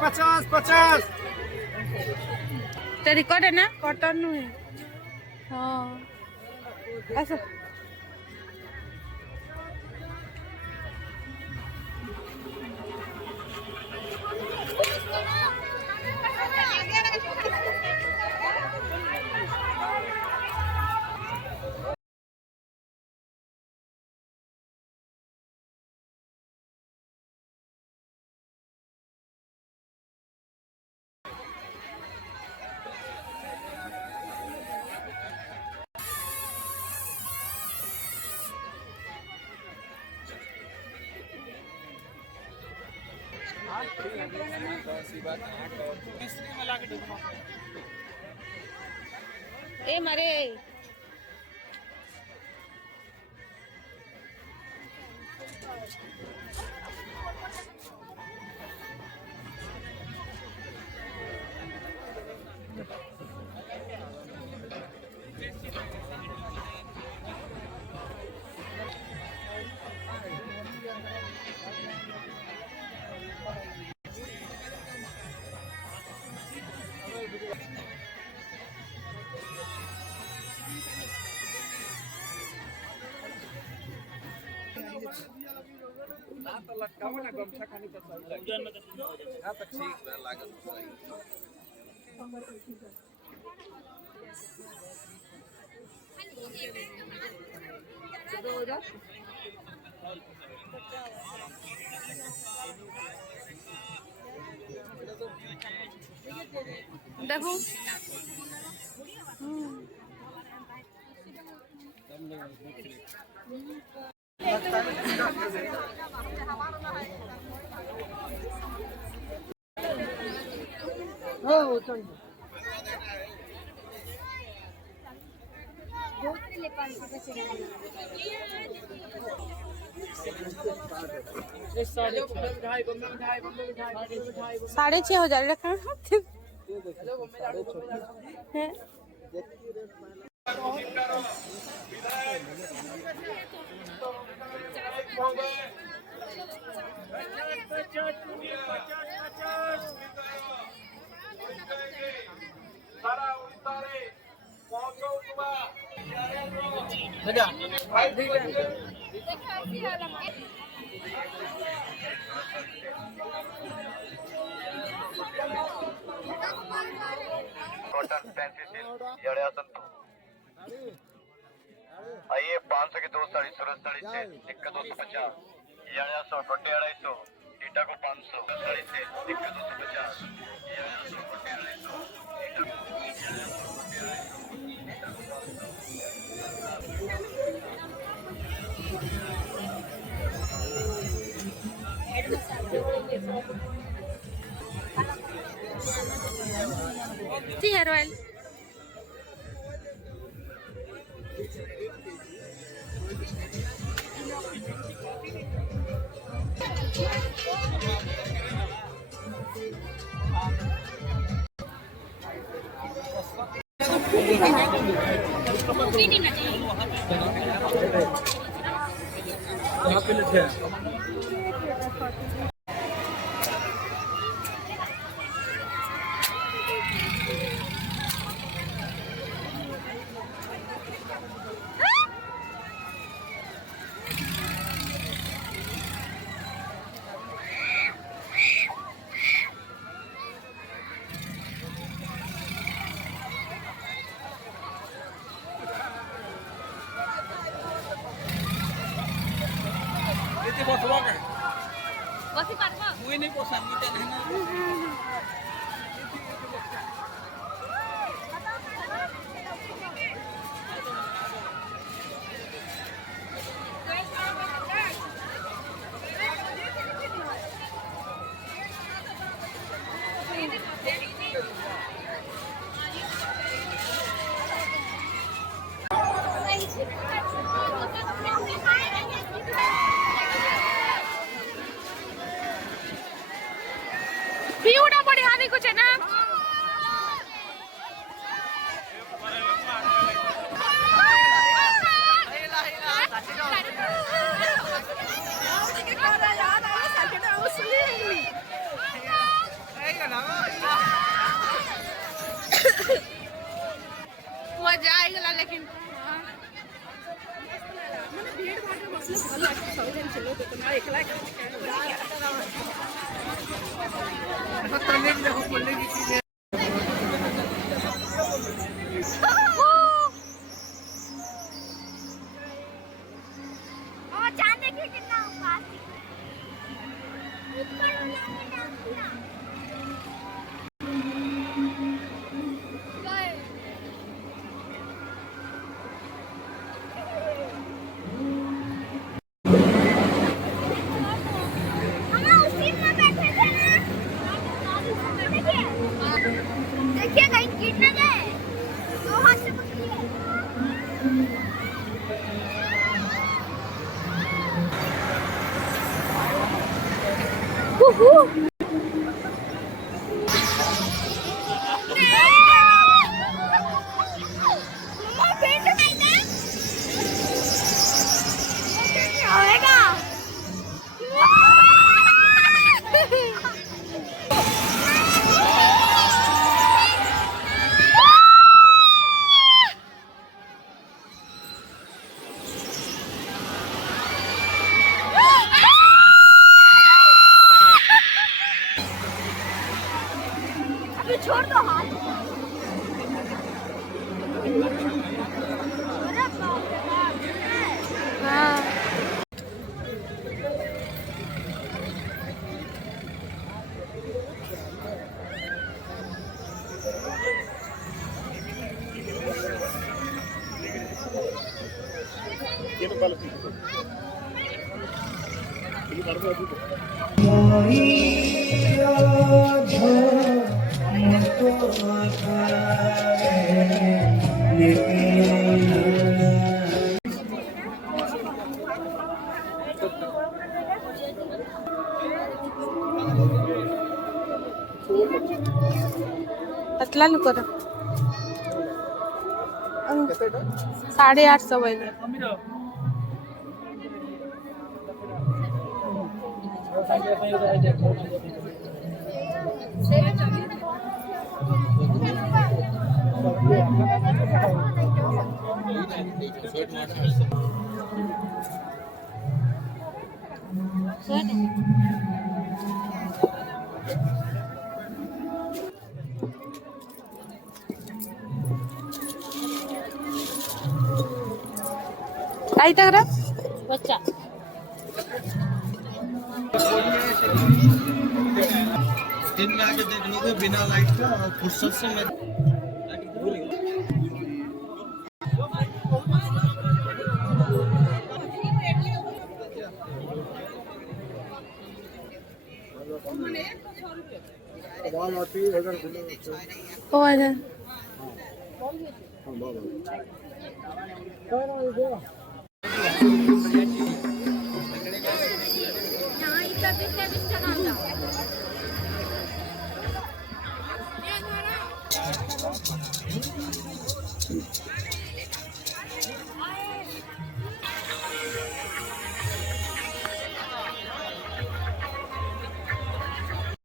पचास 50 तो रिकॉर्ड है ना, कॉटन नु है। हाँ ऐसा ए मारे देखो साढ़े 6,000 रखा है। कॉटन फैंसी सिल्क जड़िया संतू आइए 500 की 2 साड़ी सूरज साड़ी से टिक्का 250 जड़िया 100 टोटे 250 टीटा को 500 साड़ी से टिक्का 250 जड़िया 100 टोटे 250 हेयर ऑयल बसी पारबो मुई नै पोसा मिते नै Piuda boleh hari ku cina. लेकिन हाँ। चांद देखिए कितना पास ऊपर वाला में डालना हम उसी में बैठे थे ना देखिए कहीं गिर ना जाए दो हाथ से पकड़िए अभी छोड़ दो हाथ अरे बाप रे बाप हाँ असला करो 850 बोले आई तक रहा बच्चा दिन में आके देख लोगे बिना लाइट का और फुर्सत से मैं ओ आजा यहाँ इतना बिस्तर बिस्तर आंदा